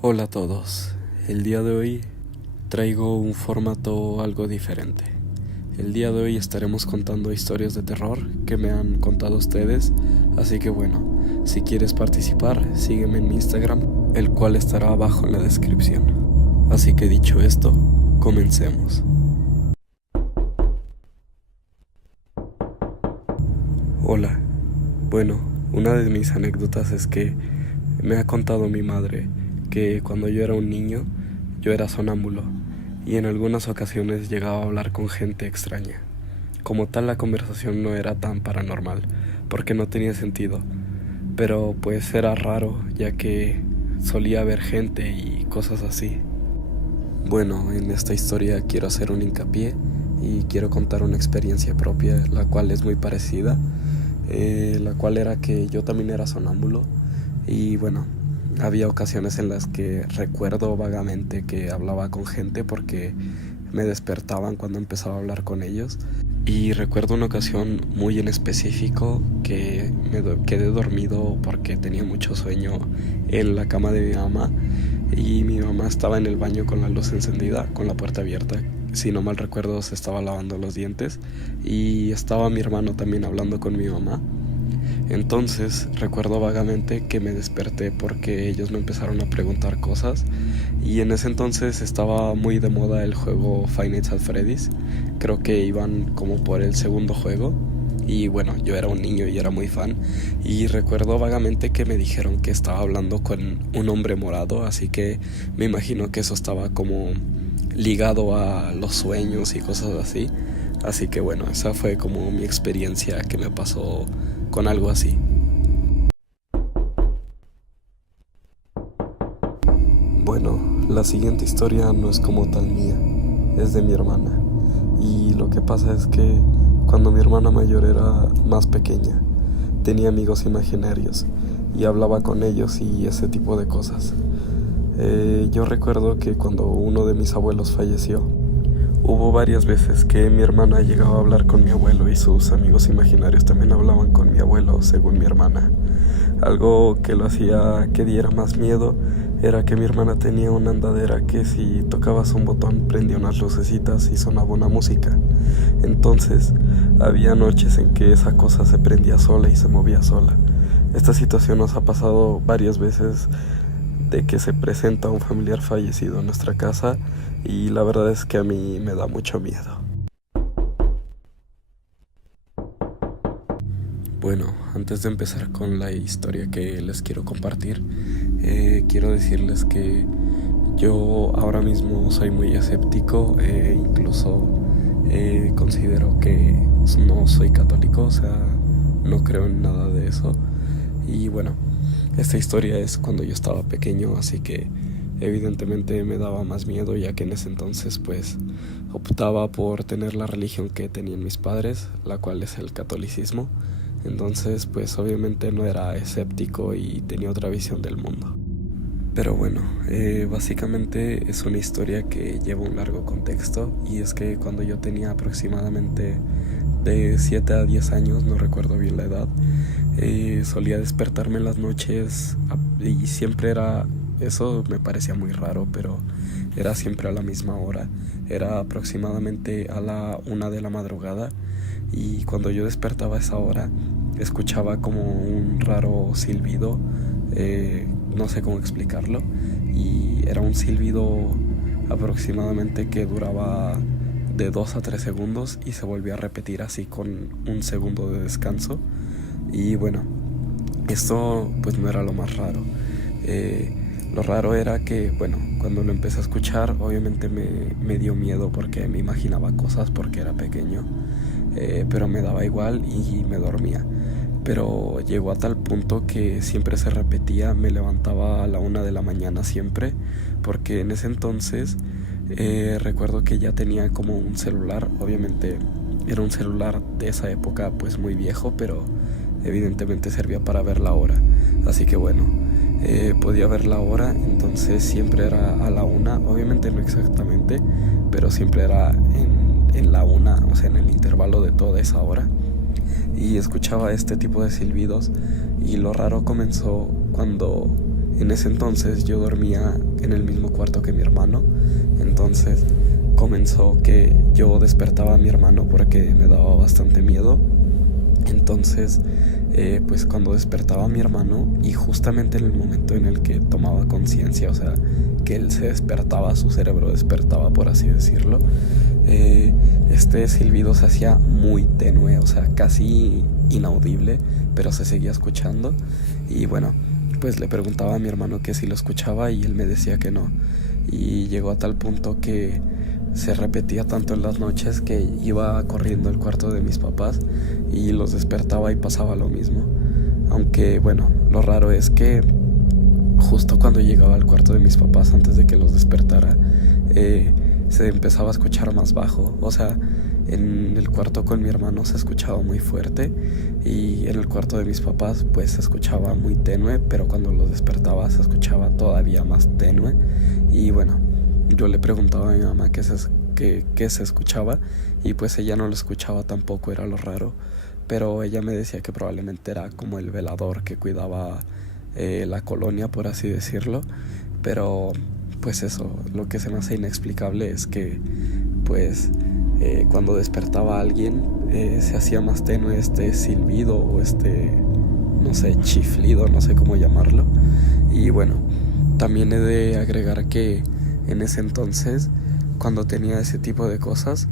Hola a todos, el día de hoy traigo un formato algo diferente. El día de hoy estaremos contando historias de terror que me han contado ustedes, así que bueno, si quieres participar, sígueme en mi Instagram, el cual estará abajo en la descripción. Así que dicho esto, comencemos. Hola, bueno, una de mis anécdotas es que me ha contado mi madre que cuando yo era un niño, yo era sonámbulo y en algunas ocasiones llegaba a hablar con gente extraña. Como tal, la conversación no era tan paranormal, porque no tenía sentido, pero pues era raro, ya que solía haber gente y cosas así. Bueno, en esta historia quiero hacer un hincapié y quiero contar una experiencia propia, la cual es muy parecida, la cual era que yo también era sonámbulo y bueno, había ocasiones en las que recuerdo vagamente que hablaba con gente porque me despertaban cuando empezaba a hablar con ellos. Y recuerdo una ocasión muy en específico que quedé dormido porque tenía mucho sueño en la cama de mi mamá y mi mamá estaba en el baño con la luz encendida, con la puerta abierta. Si no mal recuerdo, se estaba lavando los dientes y estaba mi hermano también hablando con mi mamá. Entonces recuerdo vagamente que me desperté porque ellos me empezaron a preguntar cosas y en ese entonces estaba muy de moda el juego Five Nights at Freddy's. Creo que iban como por el segundo juego y bueno, yo era un niño y era muy fan y recuerdo vagamente que me dijeron que estaba hablando con un hombre morado, así que me imagino que eso estaba como ligado a los sueños y cosas así. Así que bueno, esa fue como mi experiencia que me pasó con algo así. Bueno, la siguiente historia no es como tal mía, es de mi hermana. Y lo que pasa es que cuando mi hermana mayor era más pequeña, tenía amigos imaginarios y hablaba con ellos y ese tipo de cosas. Yo recuerdo que cuando uno de mis abuelos falleció, hubo varias veces que mi hermana llegaba a hablar con mi abuelo y sus amigos imaginarios también hablaban con mi abuelo, según mi hermana. Algo que lo hacía que diera más miedo era que mi hermana tenía una andadera que si tocabas un botón prendía unas lucecitas y sonaba una música. Entonces, había noches en que esa cosa se prendía sola y se movía sola. Esta situación nos ha pasado varias veces de que se presenta un familiar fallecido en nuestra casa y la verdad es que a mí me da mucho miedo. Bueno, antes de empezar con la historia que les quiero compartir, quiero decirles que yo ahora mismo soy muy escéptico, incluso considero que no soy católico, o sea, no creo en nada de eso. Y bueno, esta historia es cuando yo estaba pequeño, así que evidentemente me daba más miedo, ya que en ese entonces pues optaba por tener la religión que tenían mis padres, la cual es el catolicismo. Entonces pues obviamente no era escéptico y tenía otra visión del mundo. Pero bueno, básicamente es una historia que lleva un largo contexto y es que cuando yo tenía aproximadamente de 7 a 10 años, no recuerdo bien la edad, solía despertarme en las noches y siempre era, eso me parecía muy raro, pero era siempre a la misma hora, era aproximadamente a la 1 de la madrugada y cuando yo despertaba a esa hora escuchaba como un raro silbido, no sé cómo explicarlo, y era un silbido aproximadamente que duraba de 2 a 3 segundos y se volvía a repetir así con un segundo de descanso. Y bueno, esto pues no era lo más raro. Lo raro era que, bueno, cuando lo empecé a escuchar, obviamente me dio miedo porque me imaginaba cosas porque era pequeño, pero me daba igual y me dormía. Pero llegó a tal punto que siempre se repetía, me levantaba a la 1 de la mañana siempre, porque en ese entonces recuerdo que ya tenía como un celular, obviamente era un celular de esa época pues muy viejo, pero evidentemente servía para ver la hora. Así que bueno, podía ver la hora, entonces siempre era a la 1, obviamente no exactamente, pero siempre era en la 1, o sea, en el intervalo de toda esa hora. Y escuchaba este tipo de silbidos y lo raro comenzó cuando en ese entonces yo dormía en el mismo cuarto que mi hermano. Entonces comenzó que yo despertaba a mi hermano porque me daba bastante miedo. Entonces pues cuando despertaba a mi hermano, y justamente en el momento en el que tomaba conciencia, o sea, que él se despertaba, su cerebro despertaba, por así decirlo, este silbido se hacía muy tenue, o sea, casi inaudible, pero se seguía escuchando. Y bueno, pues le preguntaba a mi hermano que si lo escuchaba y él me decía que no. Y llegó a tal punto que se repetía tanto en las noches que iba corriendo al cuarto de mis papás y los despertaba y pasaba lo mismo. Aunque bueno, lo raro es que justo cuando llegaba al cuarto de mis papás, antes de que los despertara, se empezaba a escuchar más bajo. O sea, en el cuarto con mi hermano se escuchaba muy fuerte, y en el cuarto de mis papás pues se escuchaba muy tenue, pero cuando los despertaba se escuchaba todavía más tenue. Y bueno, yo le preguntaba a mi mamá qué se escuchaba, y pues ella no lo escuchaba tampoco, era lo raro. Pero ella me decía que probablemente era como el velador que cuidaba la colonia, por así decirlo. Pero pues eso, lo que se me hace inexplicable es que pues cuando despertaba a alguien se hacía más tenue este silbido o no sé, chiflido, no sé cómo llamarlo. Y bueno, también he de agregar que en ese entonces, cuando tenía ese tipo de cosas,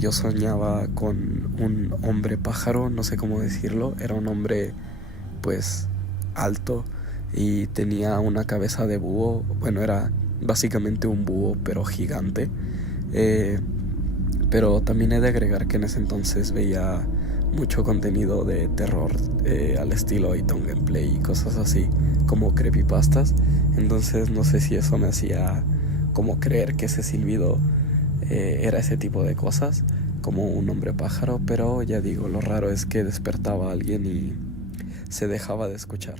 yo soñaba con un hombre pájaro, no sé cómo decirlo. Era un hombre pues alto y tenía una cabeza de búho. Bueno, era básicamente un búho pero gigante. Pero también he de agregar que en ese entonces veía mucho contenido de terror al estilo Iton Gameplay y cosas así, como creepypastas. Entonces no sé si eso me hacía como creer que ese silbido era ese tipo de cosas, como un hombre pájaro. Pero ya digo, lo raro es que despertaba a alguien y se dejaba de escuchar.